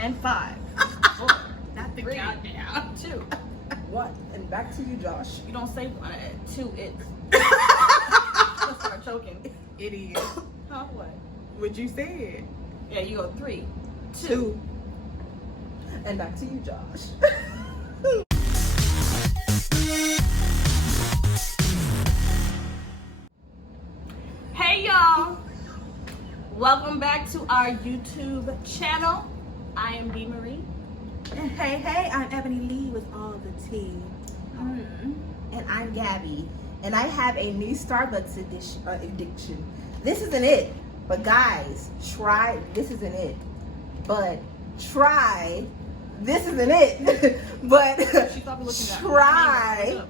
and 5, 4, Not the 3, countdown. 2. 1. And back to you, Josh. You don't say 1, 2, it's. I'll start choking. Idiot. Huh? What? What you said? Yeah, you go 3, 2. 2. And back to you, Josh. Hey y'all! Welcome back to our YouTube channel. I am Ebonie. And hey, I'm Ebonie Lee with all the tea. And I'm Gabby. And I have a new Starbucks addiction. This isn't it. But guys, try, this isn't it. But try, this isn't it. But She thought we looking at try,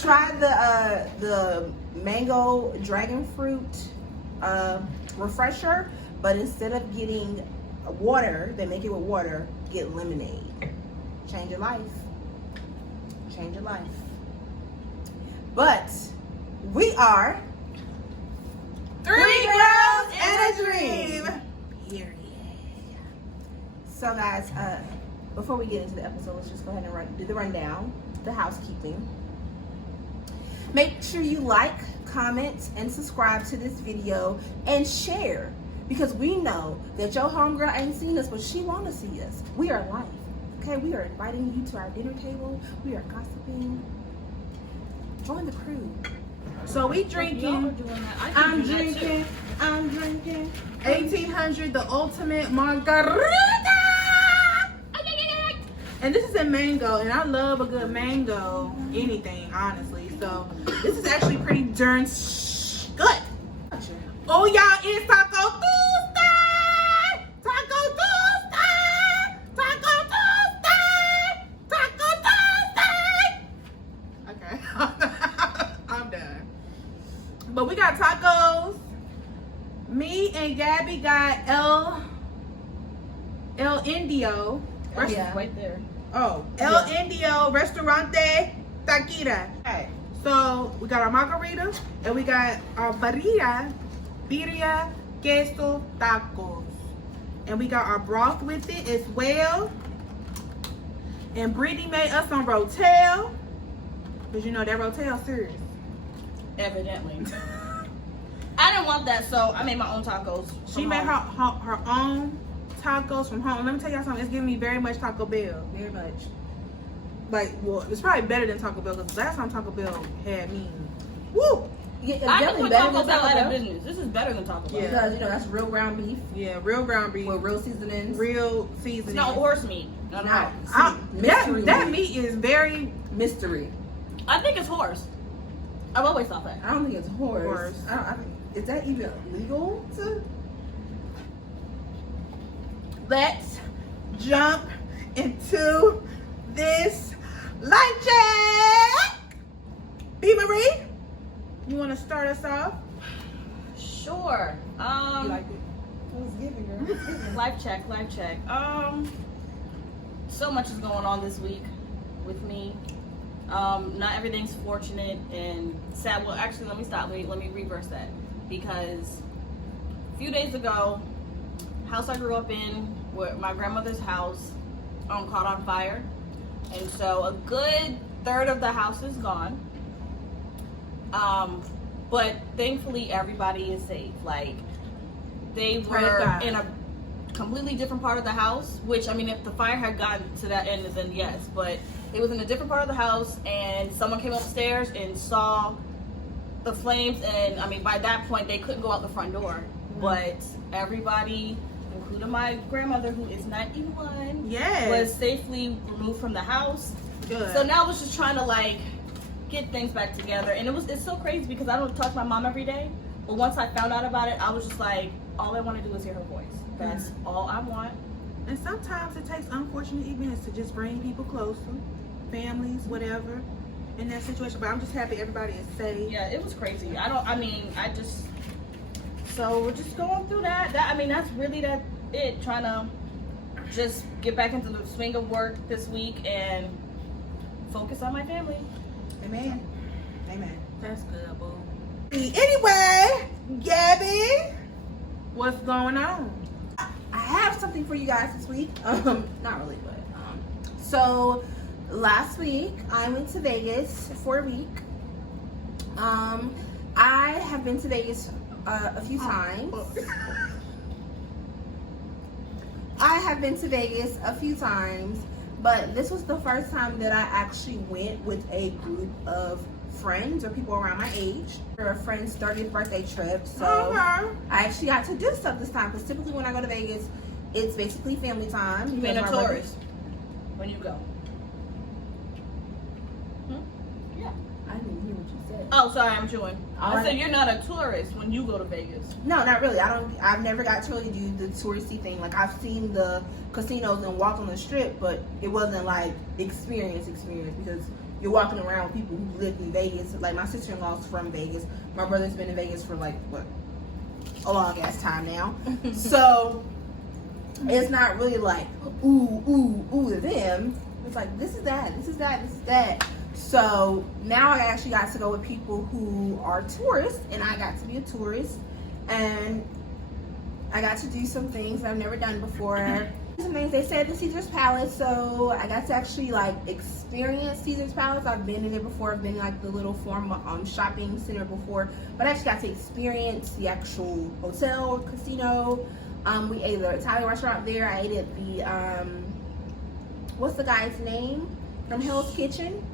try the mango dragon fruit refresher. But instead of getting water, they make it with water, get lemonade. Change your life. Change your life. But we are 3 girls and a dream. Period. So guys, before we get into the episode, let's just go ahead and do the rundown, the housekeeping. Make sure you like, comment, and subscribe to this video and share. Because we know that your homegirl ain't seen us, but she want to see us. We are live. Okay, we are inviting you to our dinner table. We are gossiping. Join the crew. So we drinking. I'm drinking. 1800, the ultimate margarita. And this is a mango, and I love a good mango. Anything, honestly. So this is actually pretty darn good. Oh, y'all, it's Taco Tuesday! Taco Tuesday! Taco Tuesday! Taco Tuesday! Okay, I'm done. But we got tacos. Me and Gabby got El Indio. Oh, yeah, right there. Oh, El Indio Restaurante Taquita. Okay, so we got our margarita and we got our birria queso tacos. And we got our broth with it as well. And Brittany made us some rotel. Because you know that rotel serious. Evidently. I didn't want that, so I made my own tacos. She made her own tacos from home. Let me tell y'all something. It's giving me very much Taco Bell. Very much. Like, well, it's probably better than Taco Bell because last time Taco Bell had me. Woo! Yeah, I can put Taco Bell out of business. This is better than Taco Bell. Yeah. Because, you know, that's real ground beef. Yeah, real ground beef. With real seasonings. Real seasonings. It's not horse meat. No. That meat is very mystery. I think it's horse. I've always thought that. I don't think it's horse. Is that even legal to? Let's jump into this life check. B. Marie, you want to start us off? Sure. You like it? I was giving her. Life check. So much is going on this week with me. Not everything's fortunate and sad. Well, actually, let me stop. Let me reverse that. Because a few days ago, house I grew up in, my grandmother's house, caught on fire. And so a good third of the house is gone. But thankfully everybody is safe. Like, they were in a completely different part of the house, which, I mean, if the fire had gotten to that end, then yes, but it was in a different part of the house, and someone came upstairs and saw the flames, and I mean, by that point they couldn't go out the front door. But everybody, including my grandmother, who is 91, was safely removed from the house. Good. So now I was just trying to, like, get things back together, and it's so crazy because I don't talk to my mom every day, but once I found out about it, I was just like, all I want to do is hear her voice. That's all I want. And sometimes it takes unfortunate events to just bring people closer, families, whatever, in that situation. But I'm just happy everybody is safe. Yeah, it was crazy. So we're just going through that. That's really it. Trying to just get back into the swing of work this week and focus on my family. Amen. That's good, boo. Anyway, Gabby, what's going on? I have something something for you guys this week. Not really, but so last week I went to Vegas for a week. I have been to Vegas a few times. I have been to Vegas a few times, but this was the first time that I actually went with a group of friends or people around my age for a friend's 30th birthday trip. So I actually got to do stuff this time, because typically when I go to Vegas, it's basically family time. You mean a tourist when you go? Yeah. I didn't hear what you said. Oh, sorry, I'm chewing. I said you're not a tourist when you go to Vegas. No, not really. I've never got to really do the touristy thing. Like, I've seen the casinos and walked on the strip, but it wasn't like experience because you're walking around with people who live in Vegas. Like, my sister-in-law's from Vegas. My brother's been in Vegas for like a long ass time now. So it's not really like ooh to them. It's like this is that. So now I actually got to go with people who are tourists, and I got to be a tourist, and I got to do some things I've never done before. Some things they said the Caesar's Palace, so I got to actually like experience Caesar's Palace. I've been in it before. I've been in like the little formal shopping center before, but I actually got to experience the actual hotel or casino. We ate at an Italian restaurant there. I ate at the what's the guy's name from Hell's Kitchen?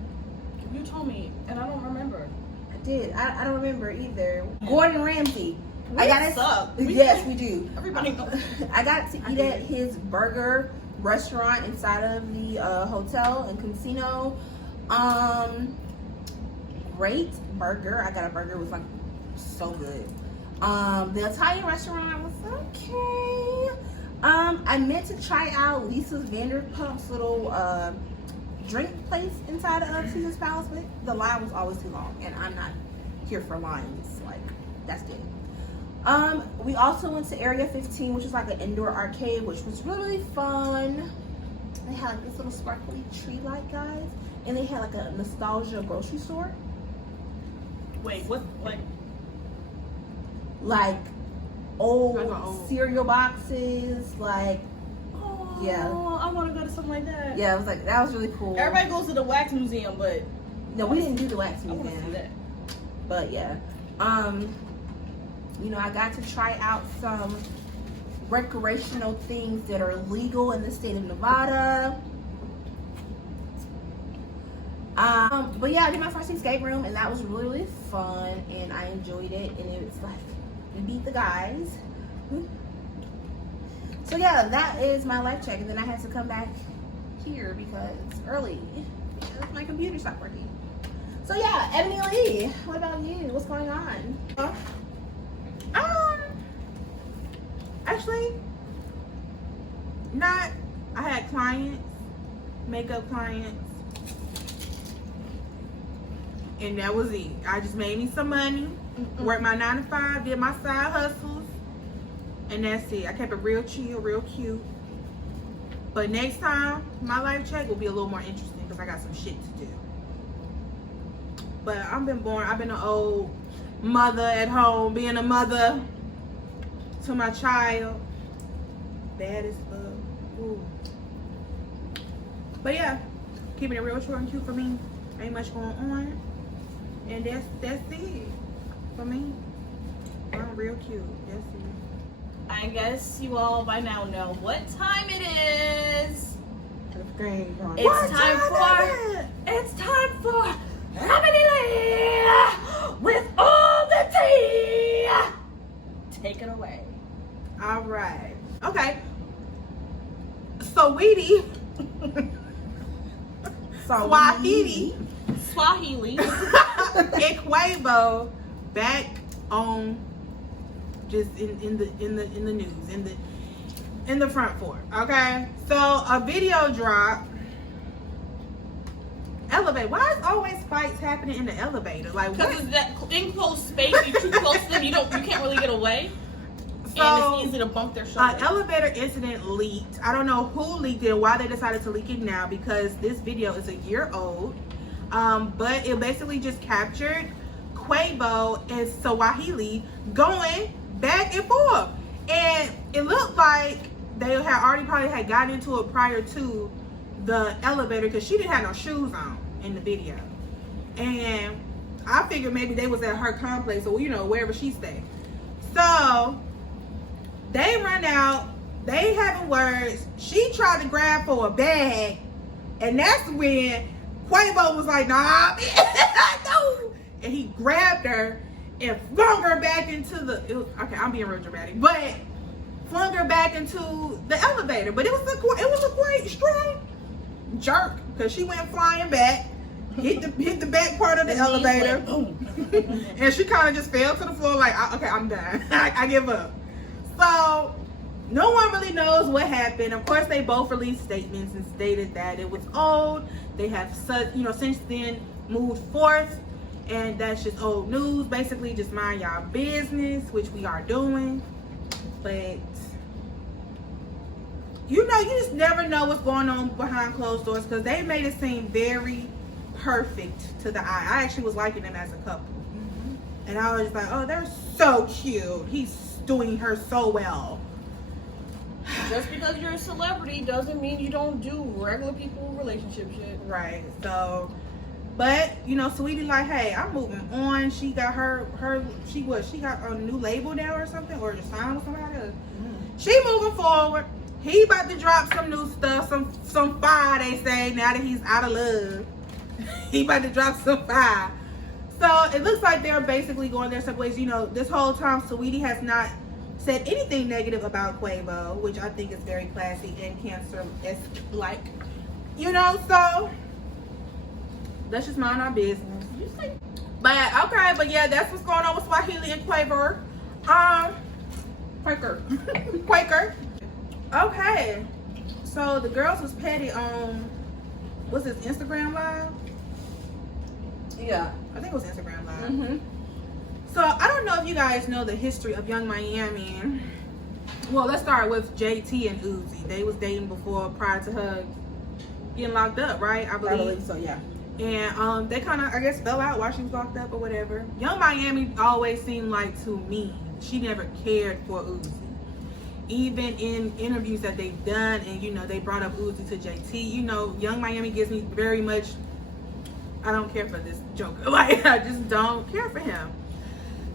You told me, and I don't remember. I did. I don't remember either. Gordon Ramsay. We suck. Yes, we do. Everybody knows. I got to eat at his burger restaurant inside of the hotel and casino. Great burger. I got a burger. It was like so good. The Italian restaurant was okay. I meant to try out Lisa's Vanderpump's little drink place inside of Caesar's Palace, but the line was always too long, and I'm not here for lines. Like, that's it. We also went to Area 15, which is like an indoor arcade, which was really fun. They had like this little sparkly tree light, guys, and they had like a nostalgia grocery store. Wait, what? Like old cereal boxes, like. Yeah. Oh, I want to go to something like that. Yeah, it was like, that was really cool. Everybody goes to the wax museum, but no, we didn't do the wax I want to see museum. that. But yeah, you know, I got to try out some recreational things that are legal in the state of Nevada. But yeah, I did my first escape room, and that was really, really fun, and I enjoyed it. And it was like, we beat the guys. So yeah, that is my life check, and then I had to come back here because early because my computer stopped working. So yeah, Ebonie Lee, what about you? What's going on? Actually, not. I had clients, makeup clients, and that was it. I just made me some money, worked my 9 to 5, did my side hustles, and that's it. I kept it real chill, real cute. But next time, my life check will be a little more interesting because I got some shit to do. But I've been an old mother at home, being a mother to my child. Bad as fuck. Ooh. But yeah, keeping it real short and cute for me. Ain't much going on. And that's it for me. I'm real cute. That's it. I guess you all by now know what time it is. It's time for Ebonie Lee with all the tea. Take it away. All right. Okay. Sweetie. Swahili. And Quavo back on just in the news, in the front for it. Okay. So a video dropped. Elevator. Why is always fights happening in the elevator? Like, what? Because it's that enclosed space. You're too close to them. You can't really get away. So, and it's easy to bump their shoulder. An elevator incident leaked. I don't know who leaked it and why they decided to leak it now, because this video is a year old. But it basically just captured Quavo and Swahili going back and forth. And it looked like they had already probably had gotten into it prior to the elevator because she didn't have no shoes on in the video. And I figured maybe they was at her complex or, you know, wherever she stayed. So they run out, they having words. She tried to grab for a bag, and that's when Quavo was like, nah, no. And he grabbed her and flung her back into okay, I'm being real dramatic, but flung her back into the elevator. But it was a quite strong jerk because she went flying back, hit the back part of the elevator, and she kind of just fell to the floor like, okay, I'm done. I give up. So no one really knows what happened. Of course, they both released statements and stated that it was old. They have since then moved forth, and that's just old news. Basically, just mind y'all business, which we are doing. But you just never know what's going on behind closed doors because they made it seem very perfect to the eye. I actually was liking them as a couple. And I was just like, oh, they're so cute. He's doing her so well. Just because you're a celebrity doesn't mean you don't do regular people relationship shit. Right. So, but, Sweetie like, hey, I'm moving on. She got she got a new label now or something, or just signed with somebody. She moving forward. He about to drop some new stuff, some fire, they say, now that he's out of love. He about to drop some fire. So it looks like they're basically going their separate ways. This whole time, Sweetie has not said anything negative about Quavo, which I think is very classy and Cancer-esque-like. So let's just mind our business. But yeah, that's what's going on with Swahili and Quavo. Quaker. Okay. So the girls was petty on, what's this, Instagram Live? Yeah. I think it was Instagram Live. So I don't know if you guys know the history of Young Miami. Well, let's start with JT and Uzi. They was dating prior to her getting locked up, right? I believe so, yeah. And they kind of, I guess, fell out while she was locked up or whatever. Young Miami always seemed like, to me, she never cared for Uzi. Even in interviews that they've done, and they brought up Uzi to JT. Young Miami gives me very much, I don't care for this joker. Like, I just don't care for him.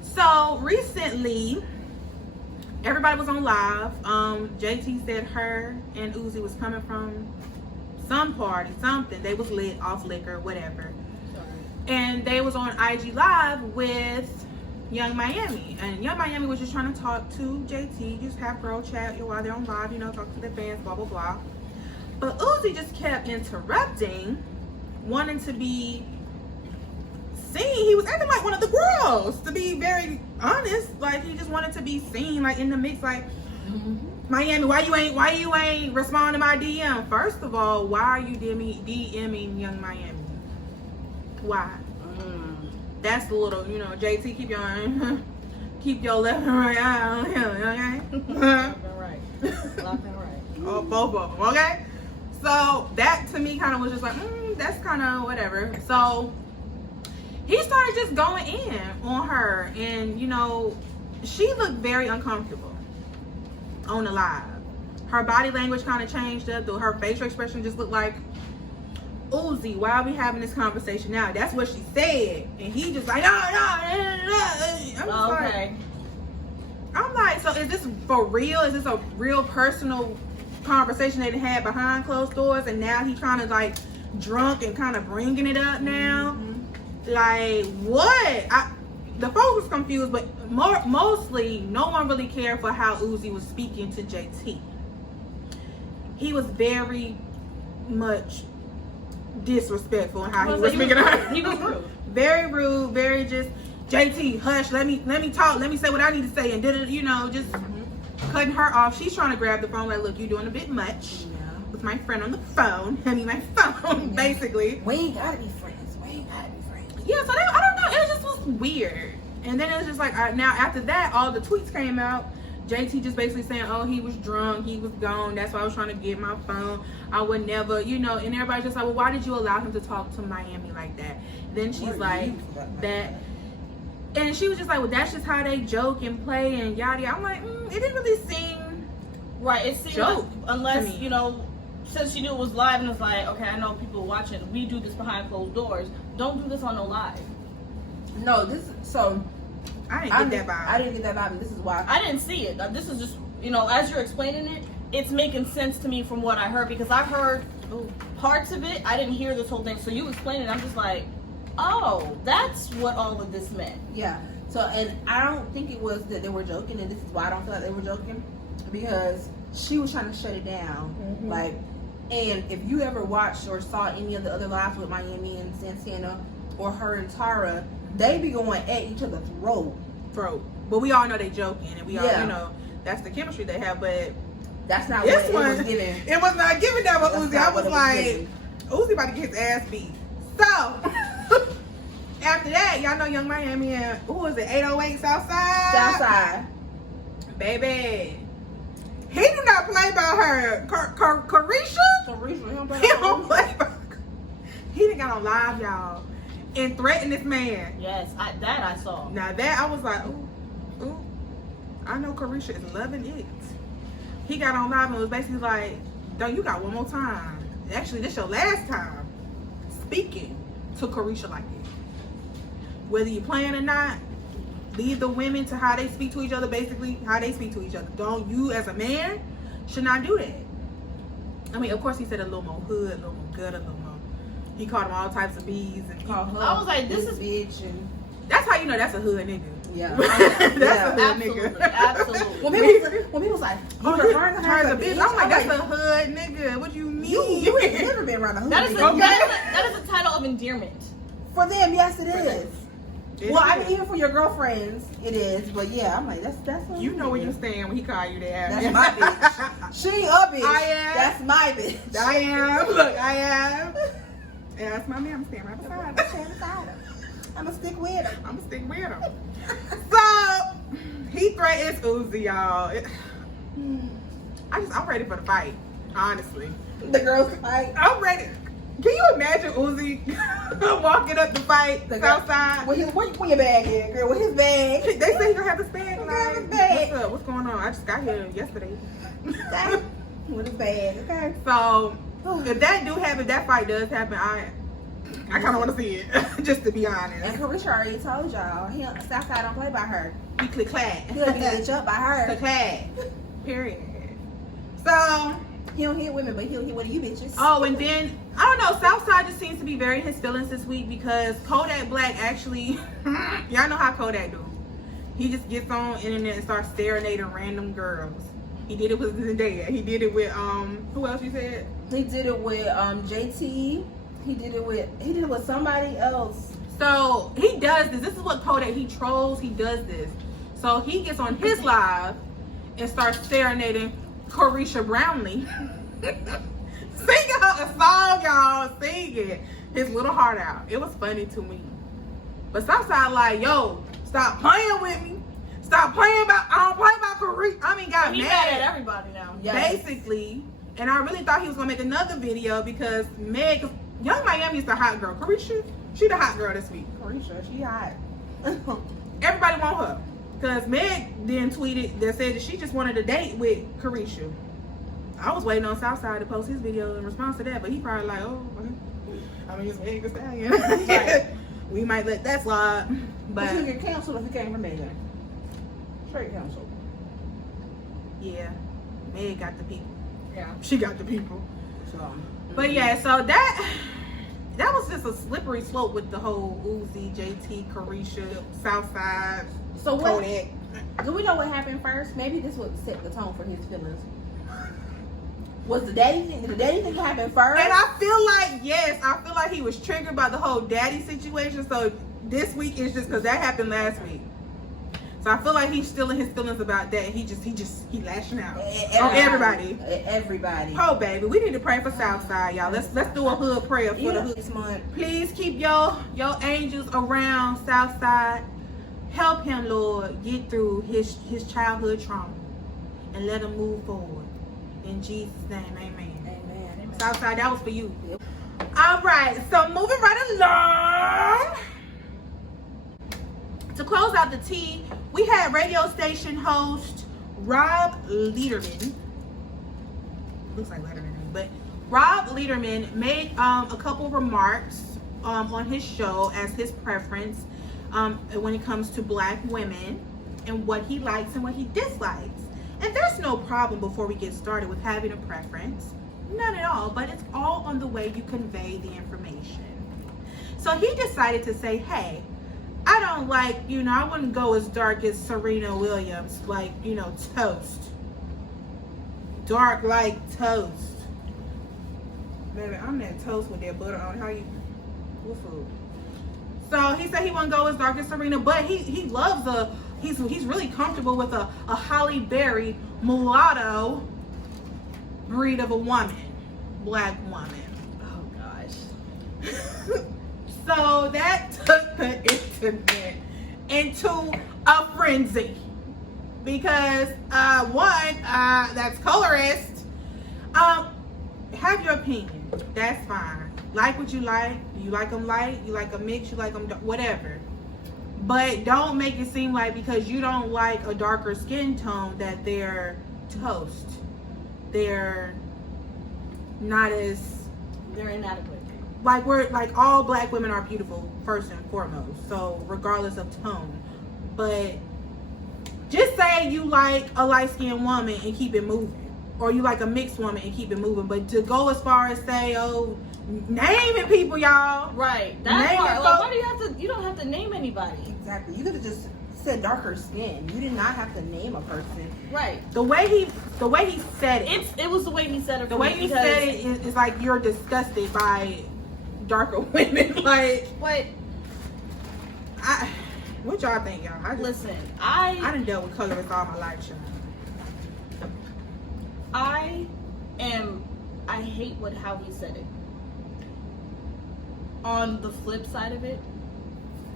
So recently, everybody was on live. JT said her and Uzi was coming from some party, something. They was lit off liquor, whatever. And they was on IG Live with Young Miami. And Young Miami was just trying to talk to JT, just have girl chat while they're on live, talk to their fans, blah, blah, blah. But Uzi just kept interrupting, wanting to be seen. He was acting like one of the Gworlz, to be very honest. Like, he just wanted to be seen, like, in the mix, like, Miami, why you ain't responding to my DM? First of all, why are you DMing Young Miami? Why? That's the little, JT, keep your left and right eye on him, okay? Left and right. Left and right. Oh, both of them, okay? So that to me kind of was just like, that's kind of whatever. So he started just going in on her, and she looked very uncomfortable on the live. Her body language kind of changed up, though her facial expression just looked like, Uzi, why are we having this conversation now? That's what she said, and he just like, no. I'm like, so is this for real? Is this a real personal conversation they had behind closed doors, and now he trying to like drunk and kind of bringing it up now? Like, what? The folks was confused, but mostly no one really cared for how Uzi was speaking to JT. He was very much disrespectful in how he was speaking to her. He was rude. Very rude, very just, JT, hush, let me talk, let me say what I need to say, and just cutting her off. She's trying to grab the phone, like, look, you're doing a bit much with my friend on the phone. Basically. We ain't gotta be friends. Yeah, so I don't know, it just was weird. And then it was just like, now after that, all the tweets came out. JT just basically saying, oh, he was drunk, he was gone, that's why I was trying to get my phone. I would never, and everybody's just like, well, why did you allow him to talk to Miami like that? Then she's like, that, and she was just like, well, that's just how they joke and play and yada yada. I'm like, it didn't really seem Right. It seemed joke. like, unless, you know, since she knew it was live and it's like, okay, I know people watching. We do this behind closed doors. Don't do this on no live. No, so I didn't get that vibe. I didn't get that vibe, and this is why. I didn't see it. This is just, you know, as you're explaining it, it's making sense to me from what I heard, because I heard parts of it. I didn't hear this whole thing. So you explained it. I'm just like, oh, that's what all of this meant. Yeah. So, and I don't think it was that they were joking, and this is why I don't feel like they were joking, because she was trying to shut it down. Mm-hmm. Like, and if you ever watched or saw any of the other lives with Miami and Santana or her and Tara, they be going at each other's throat. But we all know they joking, and we all, Yeah. you know, that's the chemistry they have. But That's not this what one, it was giving. it was not giving that with That's Uzi. not I what was it was like, giving. Uzi about to get his ass beat. So, after that, y'all know Young Miami and, who was it, 808 Southside? Southside. Baby. He do not play about her. Carisha? He don't play about her. He done got on live, y'all, and threatened this man. Yes, that I saw. Now that, I was like, ooh, I know Carisha is loving it. He got on live and was basically like, "Don't, you got one more time. Actually, this your last time speaking to Carisha like this. Whether you playing or not, leave the women to how they speak to each other, basically, how they speak to each other. Don't, you as a man should not do that." I mean, of course, he said a little more hood, a little more good, a little more. He called them all types of B's. And Called her I was like, this is bitch, and that's how you know that's a hood nigga. yeah. That's Yeah. a hood Absolutely, nigga. absolutely. When people was like, Oh, you referring to her as a bitch. bitch? I'm like, that's a hood nigga. What you mean? You ain't never been around a hood. That is, nigga. that is a title of endearment. For them, yes, it is. It Well, I is. mean, even for your girlfriends, it is. But yeah, I'm like, that's. A You know where you nigga. stand when he call you that. That's my bitch. She ain't a bitch. I am. That's my bitch. I am. Look, I am. Yeah, that's my man. I'm standing right beside him. I'm gonna stick with him. I'm gonna stick with him. So he threatens Uzi, y'all. I'm ready for the fight. Honestly, The girls fight. I'm ready. Can you imagine Uzi walking up the fight outside? Where your bag at, girl? With his bag. They say he gonna have his bag. He Like, got his bag. what's up? What's going on? I just got here yesterday. Okay. With his bag. Okay. So if that do happen, that fight does happen, I kind of want to see it. Just to be And honest. Carisha already told y'all, Southside don't play by her. He click clack. He'll be bitch up by her. Click clack. Period. So. He don't hit women, but he'll hit one of you bitches. Oh, and then I don't know. Southside just seems to be very in his feelings this week because Kodak Black actually, y'all know how Kodak do. He just gets on internet and starts serenading random girls. He did it with Zendaya. He did it with who else you said? He did it with JT. He did it with somebody else. So he does this. This is what Kodak, he trolls. He does this. So he gets on his live and starts serenading Carisha Brownlee. Singing her a song, y'all. Singing his little heart out. It was funny to me. But Southside like, yo, stop playing with me. Stop playing about, I don't play about Carisha. I mean, got He's mad mad at everybody now. Yes. basically. And I really thought he was gonna make another video because Meg, Young Miami is the hot girl. Carisha, she the hot girl this week. Carisha, she hot. Everybody want her. Because Meg then tweeted that said that she just wanted a date with Carisha. I was waiting on Southside to post his video in response to that, but he probably like, oh, I mean, it's Meg Thee Stallion. Right. We might let that slide. But he'll But get canceled if he came from Megan. Straight canceled. yeah, Meg got the people. Yeah. She got the people. So. But yeah, so that was just a slippery slope with the whole Uzi, JT, Carisha, Southside, So what? Kodak. Do we know what happened first? Maybe this would set the tone for his feelings. Was the daddy thing? Did the daddy thing happen first? And I feel like, yes, I feel like he was triggered by the whole daddy situation. So this week is just because that happened last week. So I feel like he's still in his feelings about that. He lashing out on everybody. Everybody. Oh baby, we need to pray for Southside, y'all. Let's do a hood prayer for the hood. This month. Please keep your angels around Southside. Help him, Lord, get through his childhood trauma and let him move forward. In Jesus' name, amen. Amen. Southside, that was for you. All right, so moving right along. To close out the tea, we had radio station host Rob Lederman looks like Letterman, but Rob Lederman made a couple remarks on his show as his preference when it comes to black women and what he likes and what he dislikes. And there's no problem before we get started with having a preference. None at all, but it's all on the way you convey the information. So he decided to say, hey, I don't like, I wouldn't go as dark as Serena Williams, like, toast. Dark like toast. Baby, I'm that toast with that butter on. What food? So he said he wouldn't go as dark as Serena, but he loves he's really comfortable with a Halle Berry mulatto breed of a woman. Black woman. Oh gosh. So that took the internet into a frenzy. Because that's colorist. Have your opinion. That's fine. Like what you like. You like them light, you like them mixed, you like them whatever. But don't make it seem like because you don't like a darker skin tone that they're toast. They're not as, they're inadequate. Like all black women are beautiful first and foremost. So regardless of tone. But just say you like a light-skinned woman and keep it moving. Or you like a mixed woman and keep it moving. But to go as far as say, naming people, y'all. Right. That's hard. Like, why do you don't have to name anybody. Exactly. You could have just said darker skin. You did not have to name a person. Right. The way he said it. It was the way he said it. The way he said it is like you're disgusted by darker women. Like what? What y'all think, y'all? Listen, I done dealt with colorists all my life, y'all. I hate how he said it. On the flip side of it,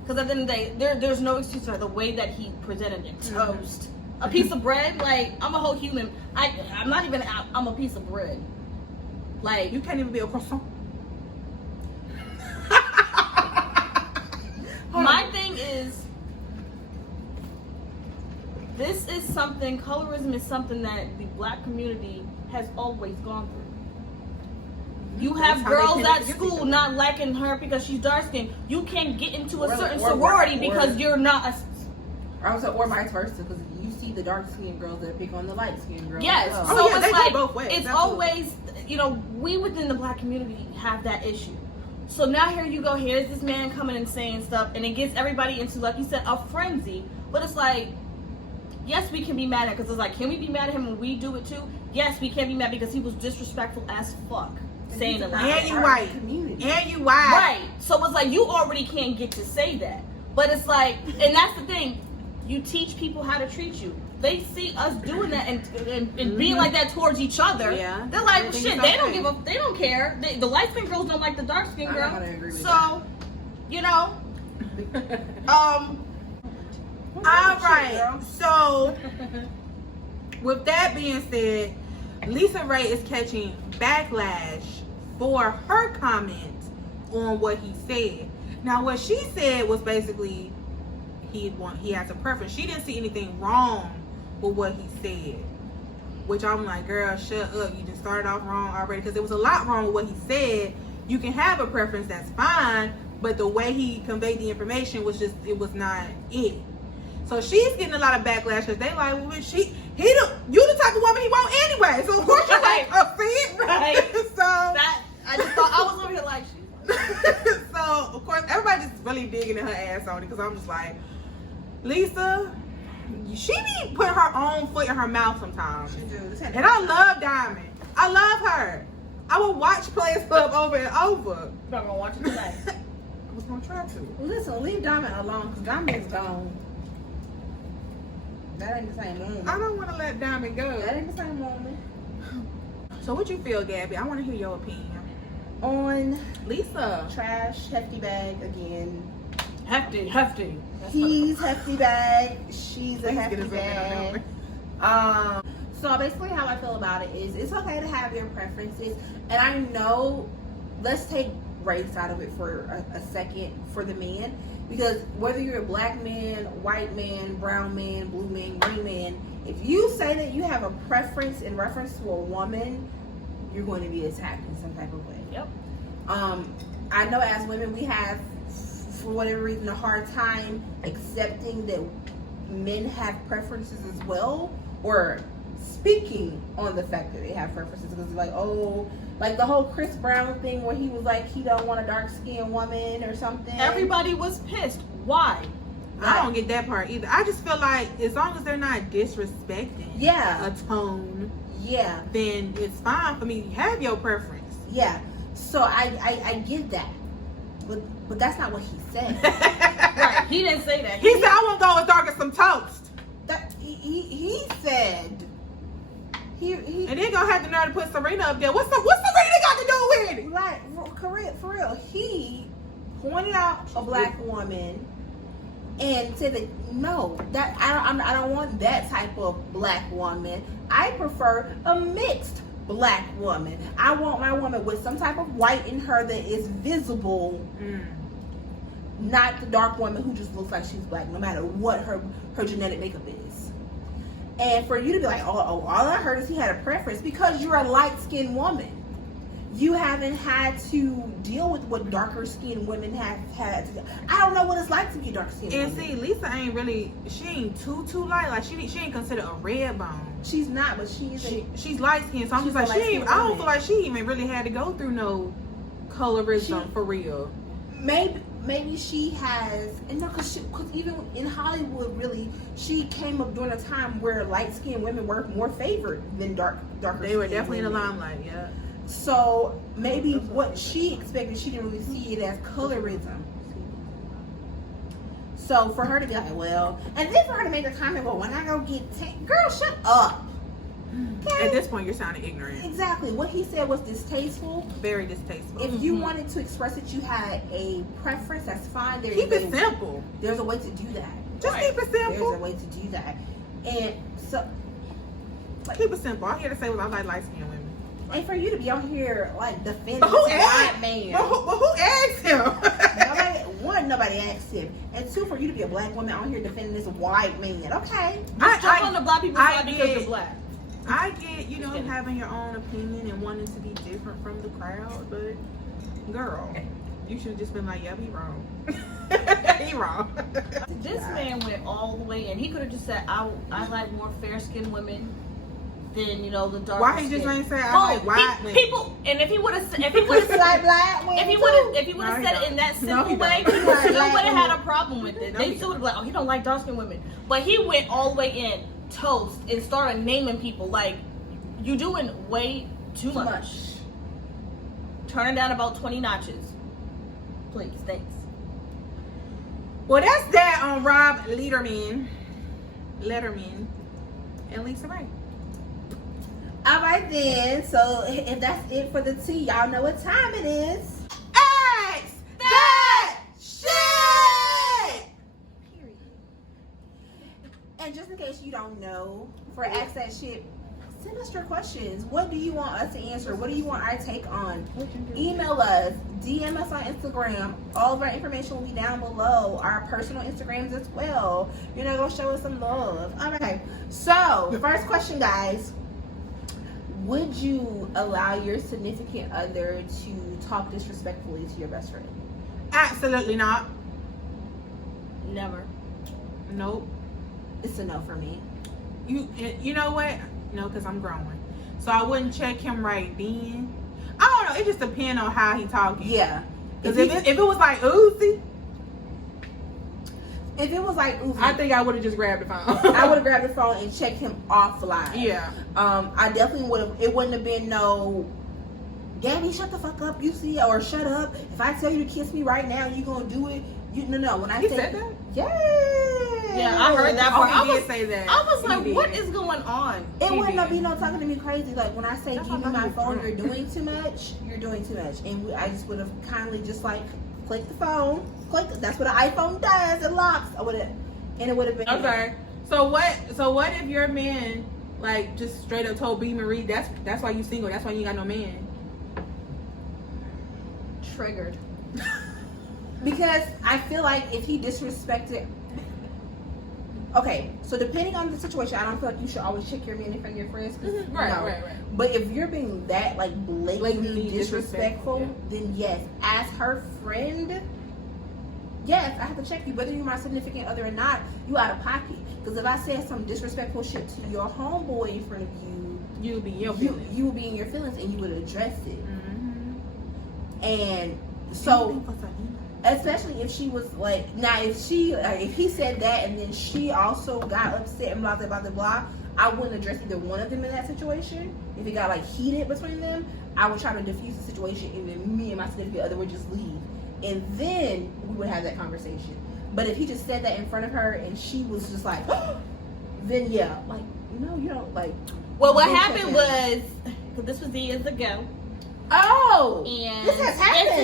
because at the end of the day, there's no excuse for the way that he presented it. Toast, a piece of bread. Like, I'm a whole human. I'm not even. I'm a piece of bread. Like, you can't even be a croissant. My thing is, this is something. Colorism is something that the black community has always gone through. You have girls at school not liking her because she's dark skinned. You can't get into a certain sorority because you're not a... Or vice versa, because you see the dark skinned girls that pick on the light skinned girls. Yes. Oh. So yeah, it's they like, go both ways. It's Absolutely. always, we within the black community have that issue. So now here you go, here's this man coming and saying stuff, and it gets everybody into, like you said, a frenzy. But it's like, yes, we can be mad at, because it's like, can we be mad at him when we do it too? Yes, we can be mad because he was disrespectful as fuck. Saying a lot. And you white. And you white. Right. So it's like you already can't get to say that. But it's like, and that's the thing, you teach people how to treat you. They see us doing that and being like that towards each other. Yeah. They're like, well, shit, they don't give up, they don't care. The light skinned girls don't like the dark skinned girl. So, Alright. So with that being said, Lisa Ray is catching backlash for her comments on what he said. Now, what she said was basically he has a preference. She didn't see anything wrong with what he said, which I'm like, girl, shut up. You just started off wrong already, because there was a lot wrong with what he said. You can have a preference, that's fine, but the way he conveyed the information was just, it was not it. So she's getting a lot of backlash because they like, well, you the type of woman he want anyway. So of course you're like, see? Right. So that, I just thought, I was over here like, so of course everybody just really digging in her ass on it, because I'm just like, Lisa, she be putting her own foot in her mouth sometimes. She do. And I love Diamond. I love her. I will watch Players Club over and over. I'm not gonna watch it tonight. I was gonna try to. Listen, leave Diamond alone, because Diamond's gone. That ain't the same woman. I don't want to let Diamond go. That ain't the same woman. So what you feel, Gabby? I want to hear your opinion. On Lisa. Trash, hefty bag again. Hefty. He's hefty bag. She's a hefty bag. So basically how I feel about it is it's okay to have your preferences. And I know, let's take race out of it for a second for the men. Because whether you're a black man, white man, brown man, blue man, green man, if you say that you have a preference in reference to a woman, you're going to be attacked in some type of way. Yep. I know as women we have, for whatever reason, a hard time accepting that men have preferences as well, or speaking on the fact that they have preferences, because like, oh, like the whole Chris Brown thing where he was like he don't want a dark skinned woman or something. Everybody was pissed. Why? I don't get that part either. I just feel like as long as they're not disrespecting a tone, then it's fine for me to have your preference. Yeah. So I get that. But that's not what he said. Right. He didn't say that. He said I won't go as dark as some toast. That he said he and then gonna have the nerve to put Serena up there. What's Serena got to do with it? Right, for real. He pointed out a black woman and said that no, that I don't want that type of black woman. I prefer a mixed black woman. I want my woman with some type of white in her that is visible, not the dark woman who just looks like she's black, no matter what her genetic makeup is. And for you to be like, oh, all I heard is he had a preference, because you're a light-skinned woman. You haven't had to deal with what darker skinned women have had to do. I don't know what it's like to be a dark skinned woman. And see, Lisa ain't really, she ain't too light. Like she ain't considered a red bone. She's not, but she's light skinned. So I'm just like, I don't feel like she even really had to go through no colorism for real. Maybe she has, and no, because even in Hollywood, really, she came up during a time where light skinned women were more favored than darker. They were definitely in the limelight, yeah. So maybe what she expected, she didn't really see it as colorism. So for her to be like, well, and then for her to make a comment, well, when I go get girl, shut up. Okay? At this point, you're sounding ignorant. Exactly. What he said was distasteful. Very distasteful. If you wanted to express that you had a preference, that's fine. Keep it simple. There's a way to do that. Just keep it simple. There's a way to do that. And so, like, keep it simple. All here to say was I like light-skinned women. And for you to be on here like defending this white man. But who asked him? Nobody asked him. And two, for you to be a black woman on here defending this white man. Okay. Jump on the black people's side because you're black. I get, having your own opinion and wanting to be different from the crowd, but girl, you should have just been like, yeah, he wrong. He wrong. This man went all the way in. He could have just said, I like more fair-skinned women than, the dark. Why he just ain't say I like white women? People, and if he would have like black women, if he would have said it in that simple way, people still would have had a problem with it. They still would have been like, oh, he don't like dark-skinned women. But he went all the way in, toast, and started naming people. Like, you doing way too much. Turn it down about 20 notches. Please, thanks. Well, that's that on Rob Letterman, and Lisa Ray. All right then. So if that's it for the tea, y'all know what time it is. Ask that shit. Period. And just in case you don't know, for Ask That Shit, send us your questions. What do you want us to answer? What do you want our take on? Email us, DM us on Instagram. All of our information will be down below. Our personal Instagrams as well. Go show us some love. All right. So the first question, guys. Would you allow your significant other to talk disrespectfully to your best friend? Absolutely not. Never. Nope. It's a no for me. You know what? No, because I'm growing. So I wouldn't check him right then. I don't know. It just depends on how he talking. Yeah. Because if it was like Uzi. If it was like Uzi, I think I would have just grabbed the phone. I would have grabbed the phone and checked him offline. Yeah. I definitely would have. It wouldn't have been no, Gabby, shut the fuck up, you see, or shut up. If I tell you to kiss me right now, you gonna do it. No. When I said that? Yeah, I heard that part. I did say that. I was like, what is going on? It wouldn't be no talking to me crazy. Like when I say give me my phone, you're doing too much. You're doing too much, and I just would have kindly just like click the phone. That's what an iPhone does. It locks. And it would have been okay. So what if your man like just straight up told B. Marie that's why you single. That's why you got no man. Triggered. Because I feel like if he disrespected, Okay, so depending on the situation, I don't feel like you should always check your man in front of your friends. Right. But if you're being that like blatantly disrespectful, then yes, as her friend, yes, I have to check you. Whether you're my significant other or not, you out of pocket. Because if I said some disrespectful shit to your homeboy in front of you, you would be in your feelings and you would address it. Mm-hmm. And so, especially if she was like, now if he said that and then she also got upset and blah blah blah blah blah, I wouldn't address either one of them in that situation. If it got like heated between them, I would try to diffuse the situation, and then me and my significant other would just leave, and then we would have that conversation. But if he just said that in front of her and she was just like, then yeah, like, no, you don't like. Well, what happened was, this was years ago. Oh, and this has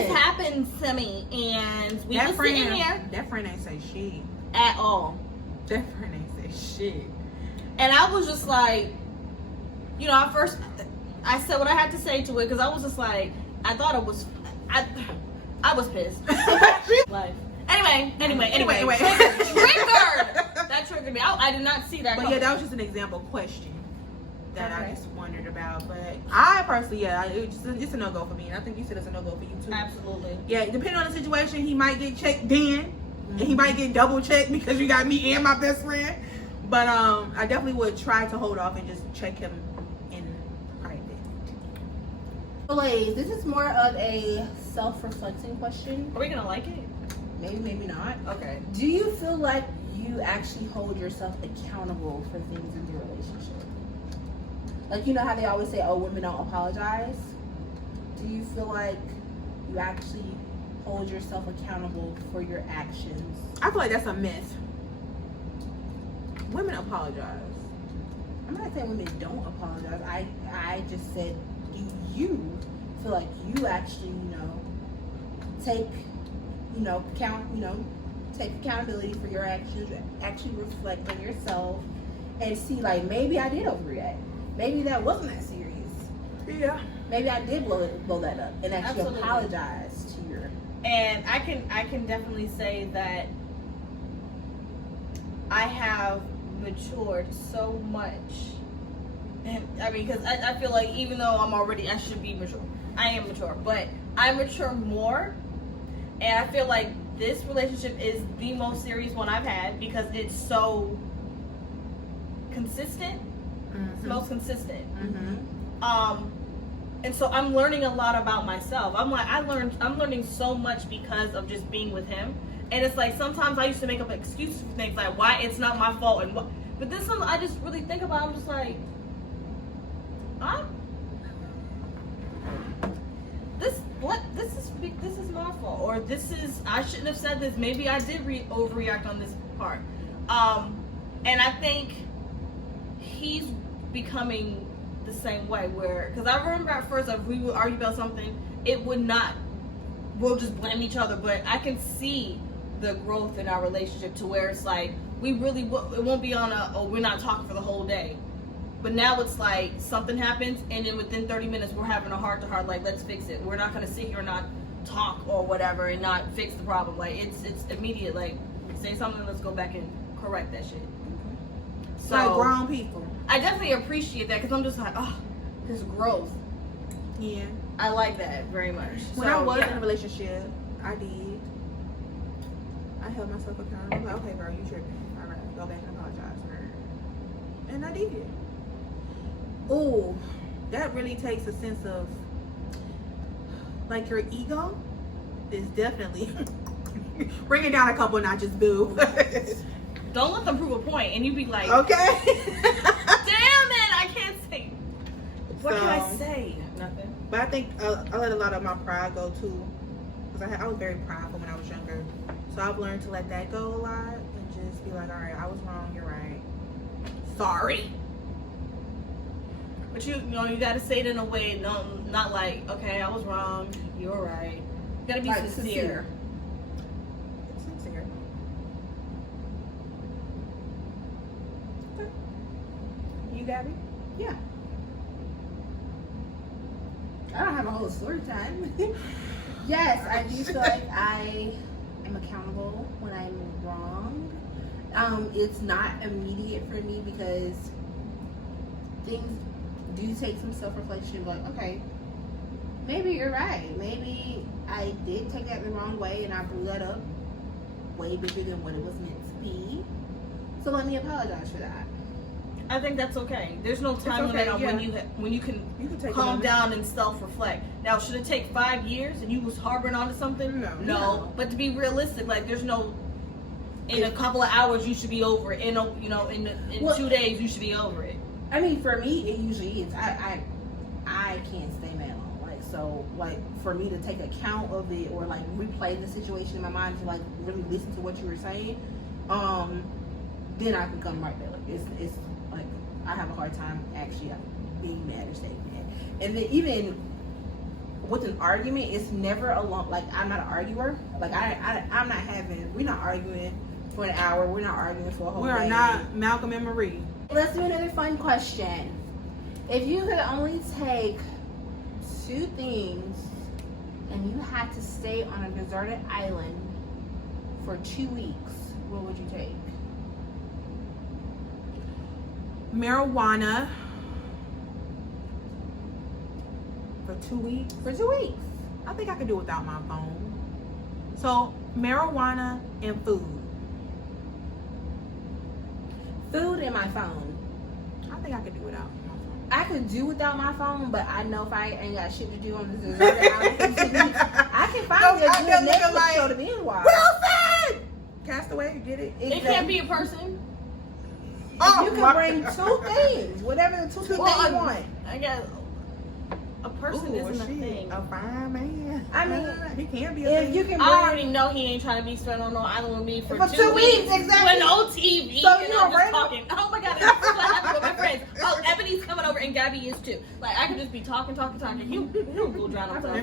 happened to me, and we were sitting here. That friend ain't say shit at all. That friend ain't say shit. And I was just like, you know, at first I said what I had to say to it because I was just like, I thought it was, I was pissed. Like, anyway. Triggered. That triggered me. I did not see that. But yeah, that was just an example question that I just wondered about. But I personally, it's a no-go for me. And I think you said it's a no-go for you too. Absolutely. Yeah, depending on the situation, he might get checked then. And he might get double checked because you got me and my best friend. But I definitely would try to hold off and just check him in private. Ladies, this is more of a self-reflecting question. Are we gonna like it? Maybe, maybe not. Okay. Do you feel like you actually hold yourself accountable for things in your relationship? Like, you know how they always say, oh, women don't apologize? Do you feel like you actually hold yourself accountable for your actions? I feel like that's a myth. Women apologize. I'm not saying women don't apologize. I just said, do you feel like you actually, take accountability for your actions, actually reflect on yourself and see, like, maybe I did overreact. Maybe that wasn't that serious. Yeah. Maybe I did blow that up and actually Absolutely. apologize to your. And I can definitely say that I have matured so much. And I mean, because I feel like even though I should be mature. I am mature, but I mature more. And I feel like this relationship is the most serious one I've had because it's so consistent. Mm-hmm. It's the most consistent. Mm-hmm. And so I'm learning a lot about myself. I'm learning so much because of just being with him. And it's like sometimes I used to make up excuses for things like why it's not my fault and what. But this one I just really think about. I'm just like, this is my fault, or I shouldn't have said this. Maybe I did overreact on this part. And I think he's becoming the same way. Because I remember at first, if we would argue about something, we'll just blame each other. But I can see the growth in our relationship to where it's like it won't be on we're not talking for the whole day. But now it's like something happens, and then within 30 minutes, we're having a heart-to-heart, like, let's fix it. We're not going to sit here and not talk or whatever and not fix the problem. Like, it's immediate. Like, say something, let's go back and correct that shit. So, like grown people. I definitely appreciate that because I'm just like, oh, this growth. Yeah. I like that very much. When I was in a relationship, I did. I held myself accountable. I'm like, okay, girl, you tripping. All right, go back and apologize for her. And I did. Oh, that really takes a sense of, like, your ego is definitely bring it down a couple notches, boo. Don't let them prove a point, and you be like, okay. Damn it, I can't say. What can I say? Nothing. But I think I let a lot of my pride go too, because I was very prideful when I was younger. So I've learned to let that go a lot and just be like, all right, I was wrong. You're right. Sorry. But you got to say it in a way, not like, okay, I was wrong, you're right. You got to be like sincere. It's sincere. Okay. You, Gabby? Yeah. I don't have a whole story time. Yes, I do feel like I am accountable when I'm wrong. It's not immediate for me because things do take some self-reflection. Like, okay, maybe you're right. Maybe I did take that the wrong way and I blew that up way bigger than what it was meant to be. So let me apologize for that. I think that's okay. There's no time limit on when you can take calm down and self-reflect. Now, should it take 5 years and you was harboring onto something? No. But to be realistic, like there's no. In a couple of hours, you should be over it. In 2 days, you should be over it. I mean, for me, it usually is. I can't stay mad long. Like, so, like, for me to take account of it or like replay the situation in my mind to like really listen to what you were saying, then I can come right back. Like, it's like I have a hard time actually being mad or staying mad. And then even with an argument, it's never a long. Like, I'm not an arguer. Like, I'm not having. We're not arguing for an hour. We're not arguing for a whole day. We are not Malcolm and Marie. Let's do another fun question. If you could only take 2 things and you had to stay on a deserted island for 2 weeks, what would you take? Marijuana. For 2 weeks? For 2 weeks. I think I could do without my phone. So, marijuana and food. Food and my phone. I think I could do without my phone. I could do without my phone, but I know if I ain't got shit to do on this deserted island for 2 weeks, I can find me a good Netflix show to binge watch. Wilson! Castaway, get it? It can't be a person. You can bring 2 things, whatever the 2 things you want. I guess a person isn't a thing. A fine man. I mean, he can be a thing. You can I already know he ain't trying to be spent on no island with me for 2 weeks. Exactly. With no TV. So and you're I'm just ready? talking. Oh my god, this is what happened with my friends. Oh, Ebonie's coming over and Gabby is too. Like, I could just be talking. He'll go drown himself.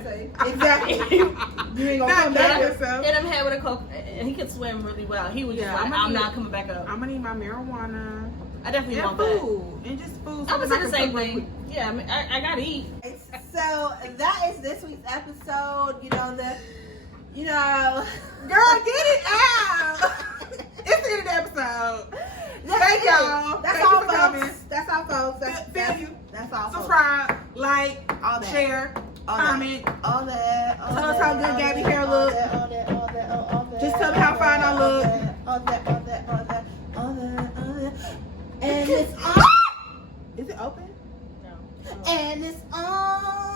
Exactly. You ain't gonna come back yourself. Hit him head with a coke, and he could swim really well. He was just like, I'm not coming back up. I'm gonna need my marijuana. I definitely want food. And just food. I'm gonna say the same thing. Yeah, I gotta eat. So that is this week's episode. Girl, get it out. It's the end of the episode. Thank y'all. That's Thank all, you for coming. folks. That's all, folks. That's all. Subscribe, like, all that. Share, comment. All that. Tell us how good Gabby hair look. All that. Just tell me how fine I look. All that. And it's on. Is it open? No. And it's on.